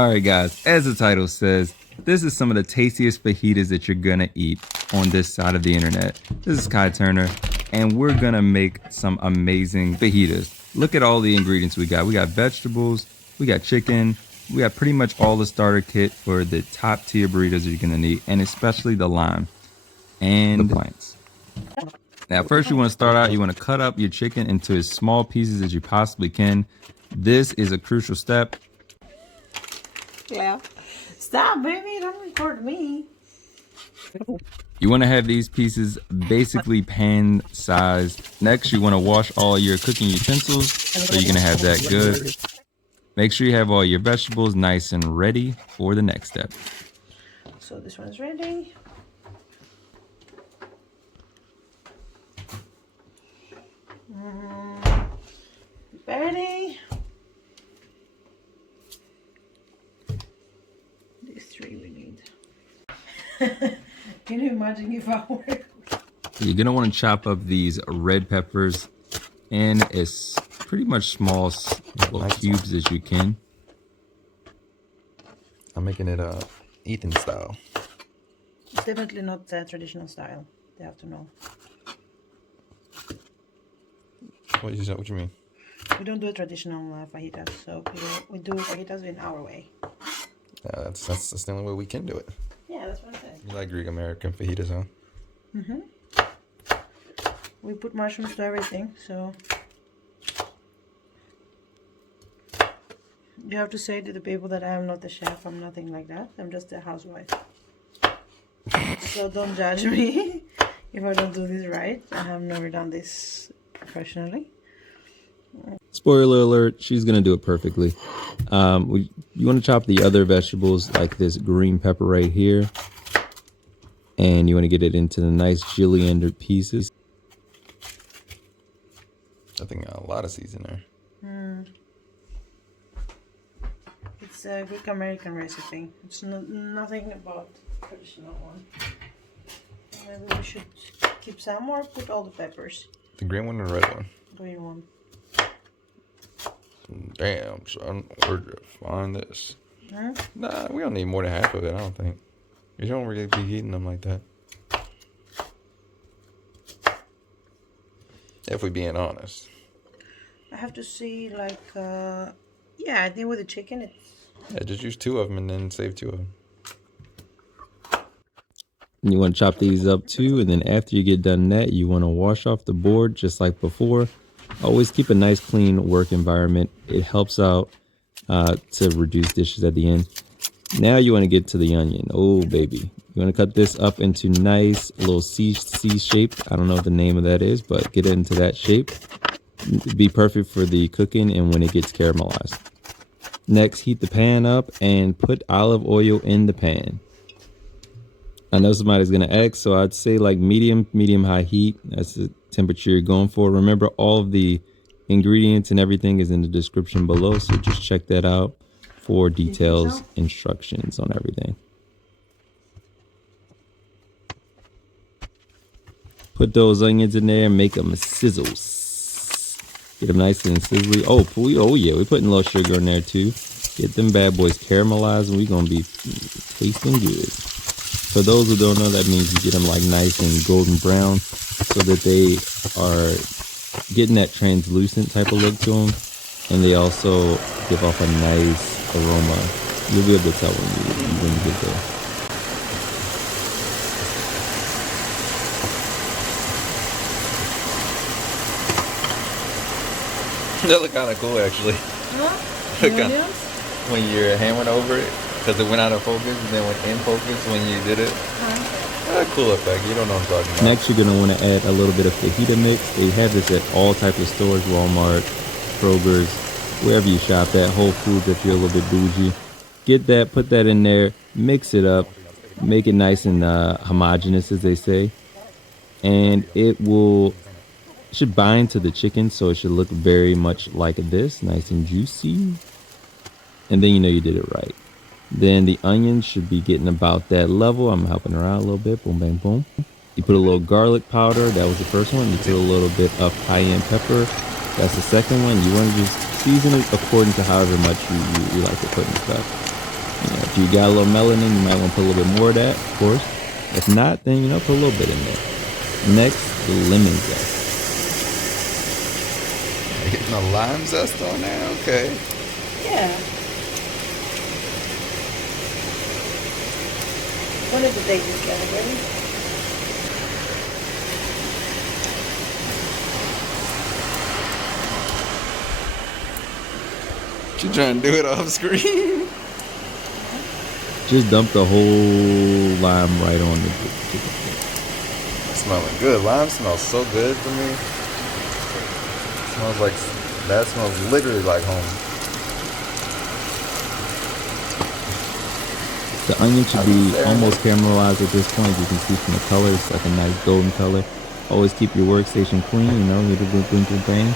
Alright guys, as the title says, this is some of the tastiest fajitas that you're gonna eat on this side of the internet. This is Khi Turner, and we're gonna make some amazing fajitas. Look at all the ingredients we got. We got vegetables, we got chicken, we got pretty much all the starter kit for the top tier burritos you're gonna need, and especially the lime and the planks. Now first you wanna start out, you wanna cut up your chicken into as small pieces as you possibly can. This is a crucial step. Yeah. Stop, baby. Don't record me. You want to have these pieces basically pan sized. Next, you want to wash all your cooking utensils so you're going to have that good. Make sure you have all your vegetables nice and ready for the next step. So this one's ready. Ready. These three we need. Can you imagine if I were? You're going to want to chop up these red peppers in as pretty much small little cubes as you can. I'm making it Ethan style. It's definitely not the traditional style. They have to know. What you mean? We don't do a traditional fajitas, so we do fajitas in our way. Yeah, that's the only way we can do it. Yeah, that's what I said. You like Greek American fajitas, huh? Mm-hmm. We put mushrooms to everything, so you have to say to the people that I am not the chef. I'm nothing like that. I'm just a housewife. So don't judge me if I don't do this right. I have never done this professionally. Spoiler alert, she's going to do it perfectly. You want to chop the other vegetables like this green pepper right here. And you want to get it into the nice julienne pieces. I think a lot of seeds in there. It's a Greek American recipe. It's nothing about traditional one. Maybe we should keep some or put all the peppers. The green one or the red one? Green one. Damn, son, where'd you find this? Huh? Nah, we don't need more than half of it, I don't think. You don't really be eating them like that. If we're being honest. I have to see, like, yeah, I think with the chicken, it's... Yeah, just use 2 of them and then save 2 of them. And you want to chop these up too, and then after you get done that, you want to wash off the board just like before. Always keep a nice clean work environment. It helps out to reduce dishes at the end. Now you want to get to the onion. Oh baby, you want to cut this up into nice little C shape. I don't know what the name of that is, but get it into that shape. It'd be perfect for the cooking and when it gets caramelized. Next, heat the pan up and put olive oil in the pan. I know somebody's gonna ask, so I'd say like medium high heat. That's the temperature you're going for. Remember, all of the ingredients and everything is in the description below, so just check that out for details, instructions on everything. Put those onions in there and make them sizzle. Get them nice and sizzly. Oh yeah, we're putting a little sugar in there too. Get them bad boys caramelized, and we're gonna be tasting good. For those who don't know, that means you get them like nice and golden brown so that they are getting that translucent type of look to them. And they also give off a nice aroma. You'll be able to tell when you get there. That looked kind of cool, actually. Huh? When you're hammering over it, because it went out of focus and then went in focus when you did it. Cool effect. You don't know what I'm talking about. Next, you're going to want to add a little bit of fajita mix. They have this at all types of stores, Walmart, Kroger's, wherever you shop at, Whole Foods if you're a little bit bougie. Get that, put that in there, mix it up, make it nice and homogeneous, as they say. And it should bind to the chicken, so it should look very much like this, nice and juicy. And then you know you did it right. Then the onions should be getting about that level. I'm helping her out a little bit. Boom, bang, boom. You put a little garlic powder. That was the first one. You put a little bit of cayenne pepper. That's the second one. You want to just season it according to however much you like to put in stuff. If you got a little melanin, you might want to put a little bit more of that, of course. If not, then put a little bit in there. Next, the lemon zest. Getting a lime zest on there, okay. Yeah. Wanted to take this guy, ready? You trying to do it off screen? Just dump the whole lime right on the chicken. Smelling good. Lime smells so good to me. Smells like, that smells literally like home. The onion should be almost caramelized at this point. You can see from the color, it's like a nice golden color. Always keep your workstation clean, little bling,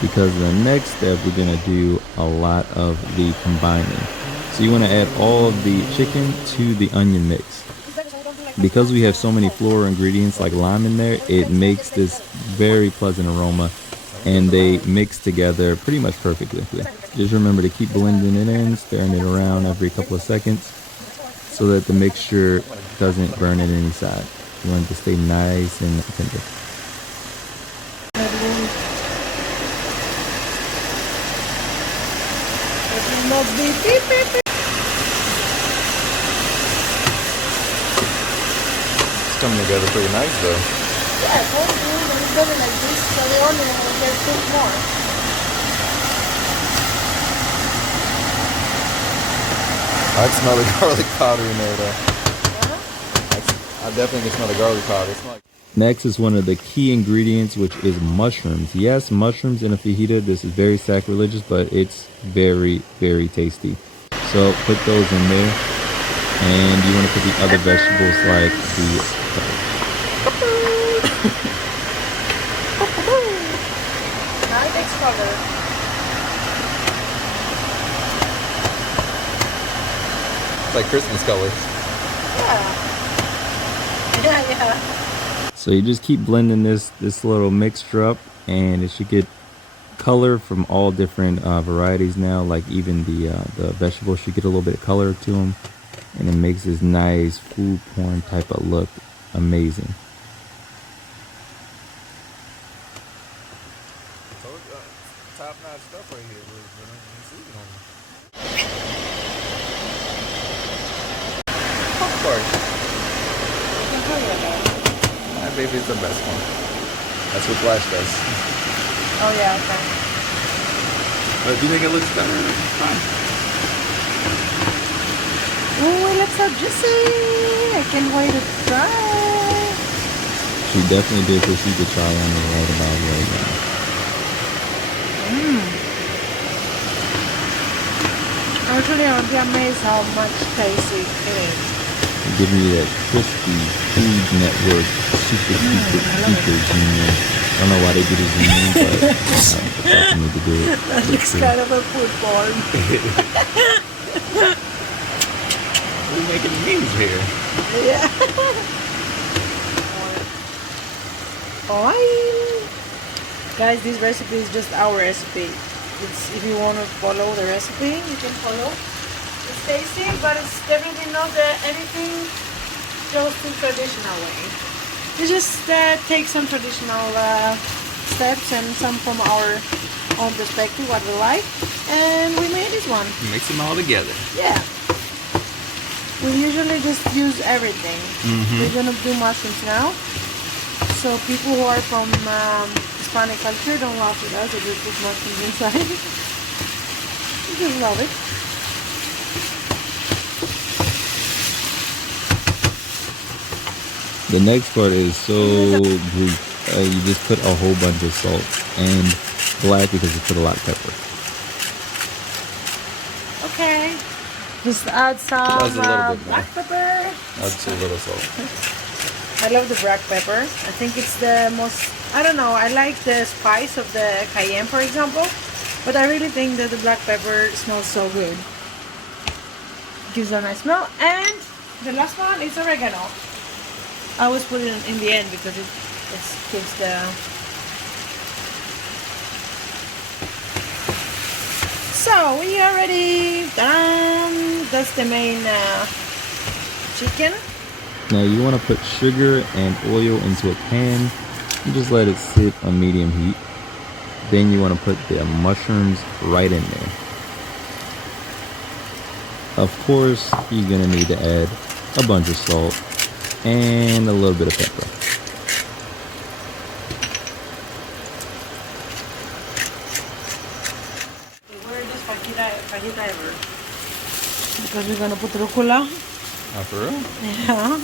because the next step we're gonna do a lot of the combining. So you want to add all of the chicken to the onion mix. Because we have so many floral ingredients like lime in there, it makes this very pleasant aroma, and they mix together pretty much perfectly. Just remember to keep blending it in, stirring it around every couple of seconds so that the mixture doesn't burn at any side. You want it to stay nice and tender. It's coming together pretty nice though. Yeah, I told you when it's done like this, so the onion will get cooked more. I can smell the garlic powder in there though. I definitely can smell the garlic powder. It smells like... Next is one of the key ingredients, which is mushrooms. Yes, mushrooms in a fajita. This is very sacrilegious, but it's very, very tasty. So put those in there, and you want to put the other vegetables like the Nice color. It's like Christmas colors. Yeah. So you just keep blending this little mixture up, and it should get color from all different varieties now. Like even the vegetables should get a little bit of color to them, and it makes this nice food porn type of look. Amazing. Top notch stuff right here. Popcorn. That baby is the best one. That's what Flash does. Oh yeah, okay. But if you think it looks better, it's fine. Oh, it looks so juicy. I can't wait to try. She definitely did proceed to try on it right about right now. Actually, I would be amazed how much tasty it is. Giving you that crispy Food Network super zoom in. I don't know why they do the zoom in, but I need to do it. That looks kind of a food porn. We're making memes here. Yeah. Fine. Guys, this recipe is just our recipe. If you want to follow the recipe, you can follow. It's tasty, but it's definitely not anything just the traditional way. We just take some traditional steps and some from our own perspective, what we like, and we made this one. Mix them all together. Yeah. We usually just use everything. We're gonna do mushrooms now. So people who are from Hispanic culture don't laugh at us if we put mushrooms inside. You just love it. The next part is so Greek. You just put a whole bunch of salt and black because you put a lot of pepper. Okay. Just add some That's a little bit black pepper. That's a little salt. I love the black pepper. I think it's the most, I don't know, I like the spice of the cayenne, for example, but I really think that the black pepper smells so good. Gives a nice smell. And the last one is oregano. I always put it in the end because it gives the... So we are ready. Done. that's the main chicken. Now you want to put sugar and oil into a pan and just let it sit on medium heat. Then you want to put the mushrooms right in there. Of course, you're going to need to add a bunch of salt and a little bit of pepper. Where does fajita ever? Because we're going to put rucola. Oh, for real? Yeah.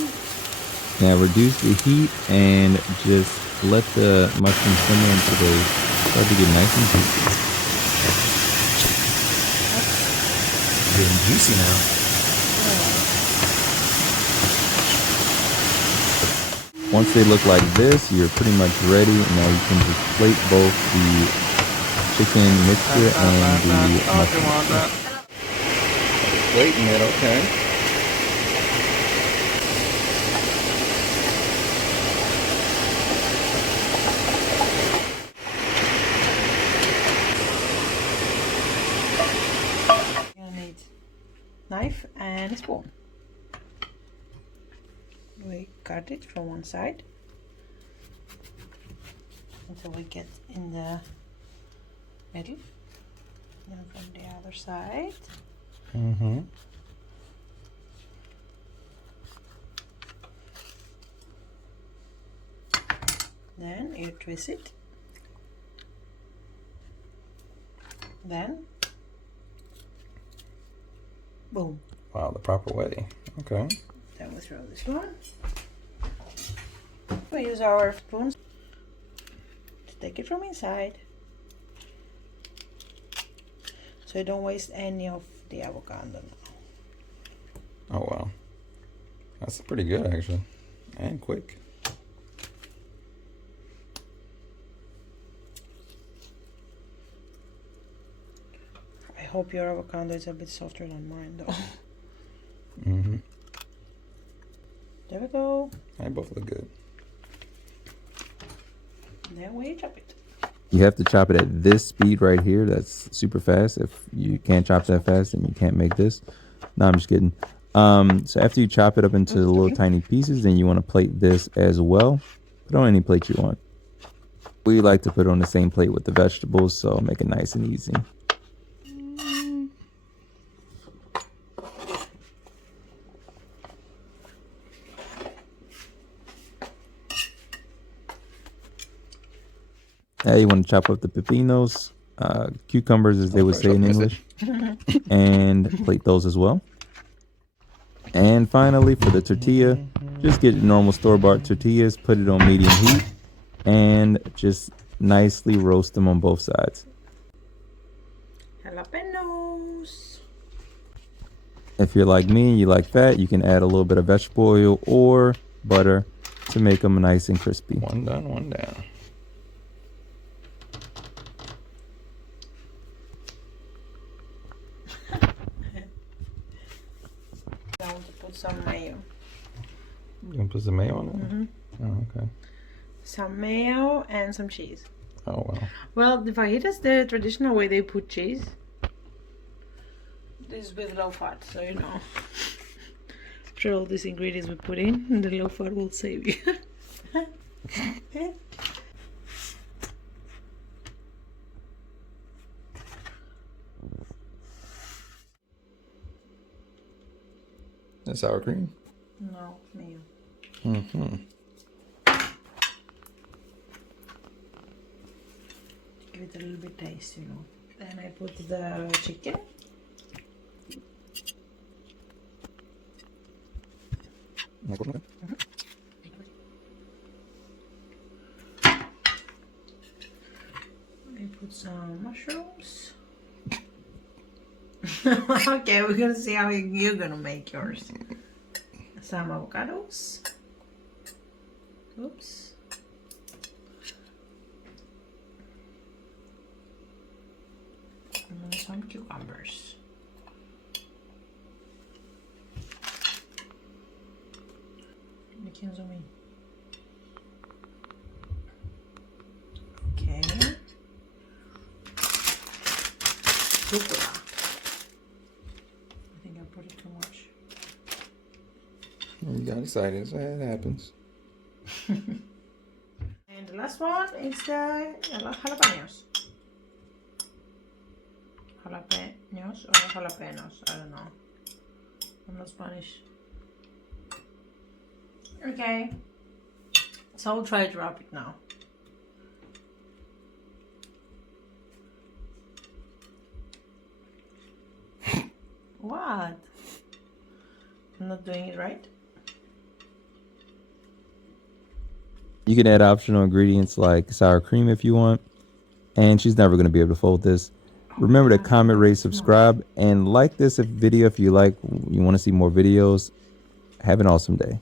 Now reduce the heat and just let the mushrooms simmer until they start to get nice and juicy. Getting juicy now. Once they look like this, you're pretty much ready. Now you can just plate both the chicken mixture and the mushrooms. Plating it, okay. Knife and a spoon. We cut it from one side until we get in the middle, then from the other side. Mm-hmm. Then you twist it. Then boom. Wow, the proper way. Okay. Then we throw this one. We use our spoons to take it from inside, so you don't waste any of the avocado. Oh, wow. That's pretty good, actually. And quick. I hope your avocado is a bit softer than mine, though. Mm-hmm. There we go. They both look good. Then we chop it. You have to chop it at this speed right here. That's super fast. If you can't chop that fast, then you can't make this. No, I'm just kidding. So after you chop it up into the little tiny pieces, then you want to plate this as well. Put on any plate you want. We like to put it on the same plate with the vegetables, so make it nice and easy. Now you want to chop up the pepinos, cucumbers as they would say in English, and plate those as well. And finally, for the tortilla, just get your normal store-bought tortillas, put it on medium heat, and just nicely roast them on both sides. Jalapenos. If you're like me and you like fat, you can add a little bit of vegetable oil or butter to make them nice and crispy. One done, one down. I want to put some mayo. You gonna put some mayo on it? Mm-hmm. Oh, okay. Some mayo and some cheese. Oh, wow. Well, the fajitas, the traditional way they put cheese. This is with low fat, so you know. After all these ingredients we put in, the low fat will save you. And sour cream? No, mayo. Mm-hmm. Give it a little bit taste, you know. Then I put the chicken. Mm-hmm. I put some mushrooms. Okay, we're gonna see how you're gonna make yours. Some avocados. Oops. And some cucumbers. You can zoom in. Okay. Arugula. I think I put it too much. You got excited, so it happens. And the last one is the jalapenos. Jalapenos or jalapenos, I don't know. I'm not Spanish. Okay. So I'll try to wrap it now. What? I'm not doing it right? You can add optional ingredients like sour cream if you want. And she's never going to be able to fold this. Remember to comment, rate, subscribe, and like this video if you want to see more videos. Have an awesome day.